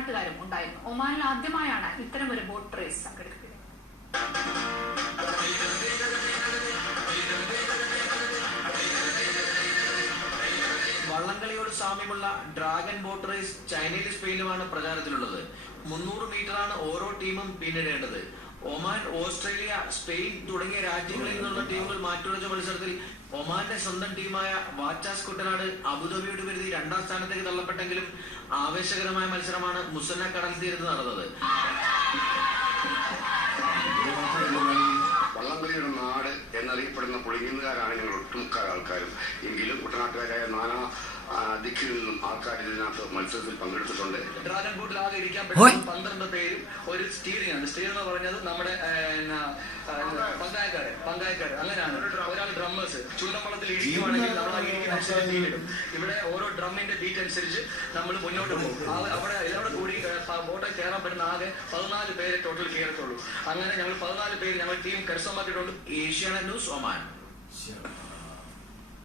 വയനാട്ടുകാരും ഉണ്ടായിരുന്നു. ഒമാനിൽ ആദ്യമായാണ് ഇത്തരമൊരു ബോട്ട് റേസ് സംഘടിപ്പിക്കുന്നത്. വള്ളംകളിയോട് സാമ്യമുള്ള ഡ്രാഗൺ ബോട്ട് റേസ് ചൈനയിലും സ്പെയിനിലുമാണ് പ്രചാരത്തിലുള്ളത്. 300 മീറ്ററാണ് ഓരോ ടീമും പിന്നിടേണ്ടത്. ഒമാൻ, ഓസ്ട്രേലിയ, സ്പെയിൻ തുടങ്ങിയ രാജ്യങ്ങളിൽ നിന്നുള്ള ടീമുകൾ മാറ്റുരച്ച മത്സരത്തിൽ ഒമാന്റെ സ്വന്തം ടീമായ വാച്ചാസ് കുട്ടനാട് അബുദാബിയോട് കരുതി 2ാം സ്ഥാനത്തേക്ക് തള്ളപ്പെട്ടെങ്കിലും ആവേശകരമായ മത്സരമാണ് മുസന്ന കടൽ തീരത്ത് നടന്നത്. വള്ളംകളിയുടെ നാട് എന്നറിയപ്പെടുന്ന പുളിങ്ങുകാരാണ് ഞങ്ങൾ ഒട്ടുമുക്ക ആൾക്കാരും. എങ്കിലും കുട്ടനാട്ടുകാരായ നാനാ ദിക്കിൽ നിന്നും ആൾക്കാർ ഇതിനകത്ത് മത്സരത്തിൽ പങ്കെടുത്തിട്ടുണ്ട്. ഡ്രാഗൺ ബോട്ടിൽ ആകെ ഇരിക്കാൻ പറ്റുന്ന 12 പേരും ഒരു സ്റ്റീറിംഗ് ആണ്. സ്റ്റീറിംഗ് എന്ന് പറഞ്ഞത് നമ്മുടെ പങ്കായക്കാര് അങ്ങനെയാണ്. ഒരാൾ ഡ്രമ്മേഴ്സ്. ചുണ്ടമ്പളത്തിൽ ഇരിക്കുവാണെങ്കിൽ നമ്മൾ ആ ഇരിക്കുന്ന അനുസരിച്ച് ബീറ്റിടും. ഇവിടെ ഓരോ ഡ്രമ്മിന്റെ ബീറ്റ് അനുസരിച്ച് നമ്മൾ മുന്നോട്ട് പോകും. അവിടെ എല്ലാവരും കൂടി ബോട്ടിൽ കയറാൻ പറ്റുന്ന ആകെ 14 പേരെ ടോട്ടൽ കയറത്തുള്ളൂ. അങ്ങനെ ഞങ്ങൾ 14 പേര് ഞങ്ങൾ ടീം കരസ്ഥമാക്കിയിട്ടുണ്ട്. Asianet news, Oman.